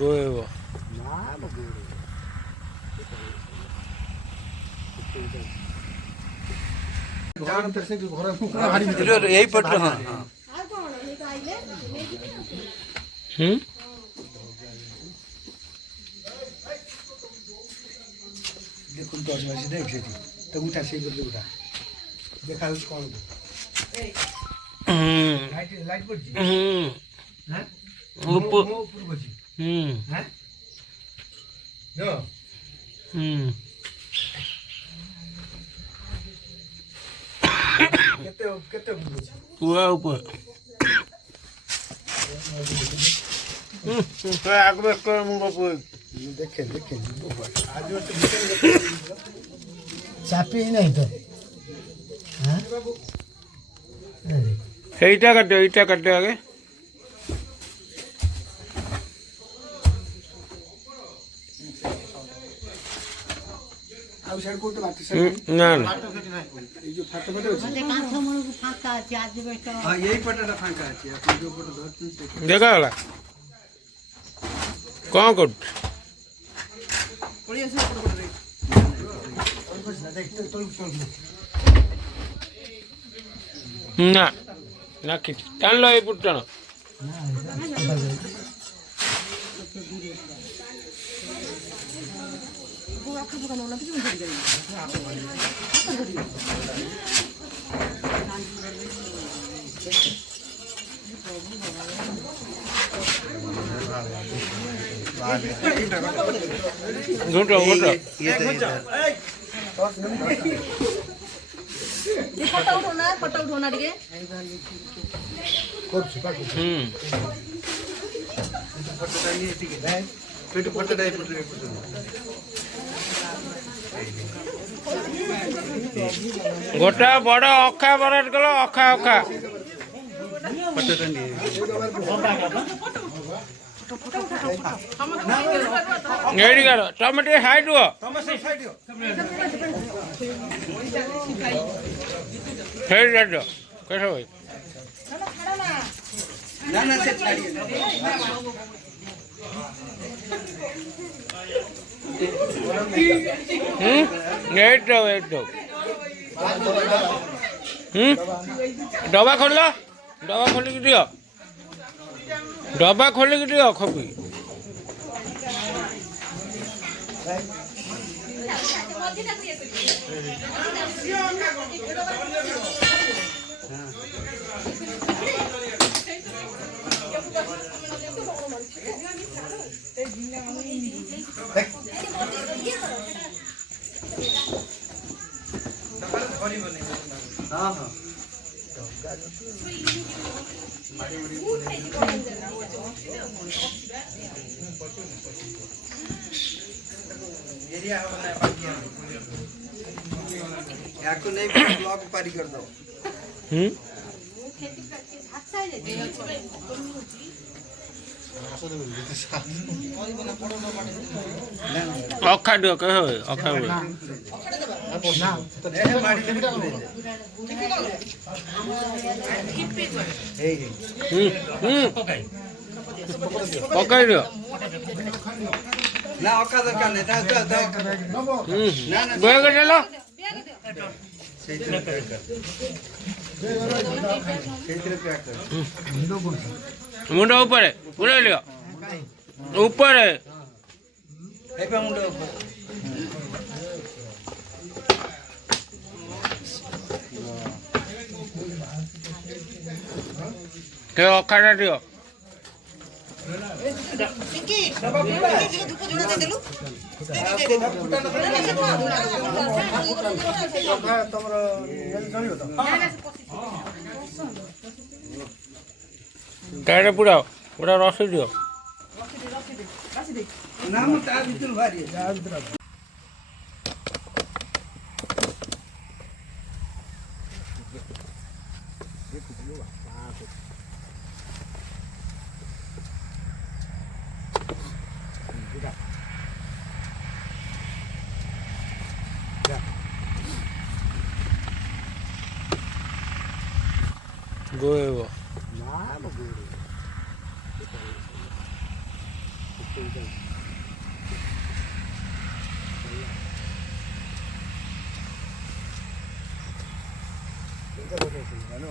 গোয়েব না এই পটে হ্যাঁ হুম দেখুন 10 মাসে দেখ সেটি তো উঠা সেই করতে উঠা দেখা হচ্ছে কোন লাইট লাইট পড়ছি হ্যাঁ উপর করছি হ্যাঁ নো কেতে কেতে বুঝছি পুরা উপর একবার করে মুখ উপর দেখে দেখে আজ তো চাপি নাই তো হ্যাঁ এইটা কাটে আগে আউ সাইড করতে পারছিস না না এই যে ফাটা ফাটা আছে মানে কাঁথা মনে ফাঁকা আছে আজ বেটা হ্যাঁ এই পাটাটা ফাঁকা আছে আপনি যে পাটা ধরছেন সেটা দেখা গেল কଣ କରୁଛୁ পড়ি আছে ফটো করে দেখ তো ନା ନା କିଛି ଟାଣିଲ ଏଇ ପୁଟ ଟାଣ ଘୁଟ ফটো উঠোনা ଟିକେ করছি কাকু ফটোটা নিয়ে ঠিক আছে পেটু ফটোটা এই ফটো গোটা বড় অখা বরাট গেল অখা ফটোটা নিয়ে ଏଇଠି କର ତମେ ଟିକେ ସାଇଡ୍ ହୁଅ ସେଇଠି ଯାଉଛ କେଶ ଭାଇ না না সে ছাড়িয়ে এইটো ଡବା ଖୋଲିଲ ଡବା ଖୋଲିକି ଦିଅ ଖପି हाँ हाँ এখন এই ব্লগ পারি করে দাও ଅଖା ଦିଅ କେହ ଅଖା ପକାଇ ଦିଅ না অকা দরকার নেই দাও দাও দাও না না ବେଗ ଦେଲ সেইটারে প্যাক কর সেইটারে প্যাক কর ମୁଣ୍ଡ ଉପରେ ପୁରେଇ ଦିଅ ଉପରେ এই পা মুন্ড କେ ଅଖାଟା ଦିଅ ତମର ଚଳିବ ତ ତାହେଲେ ପୁରା ରସି ଦିଅ ନା ମୁଁ ତା ଭିତରୁ ବାହାରି ତା ଭିତରୁ ଗୋଏବ ନା এটা কথা ছিল জানো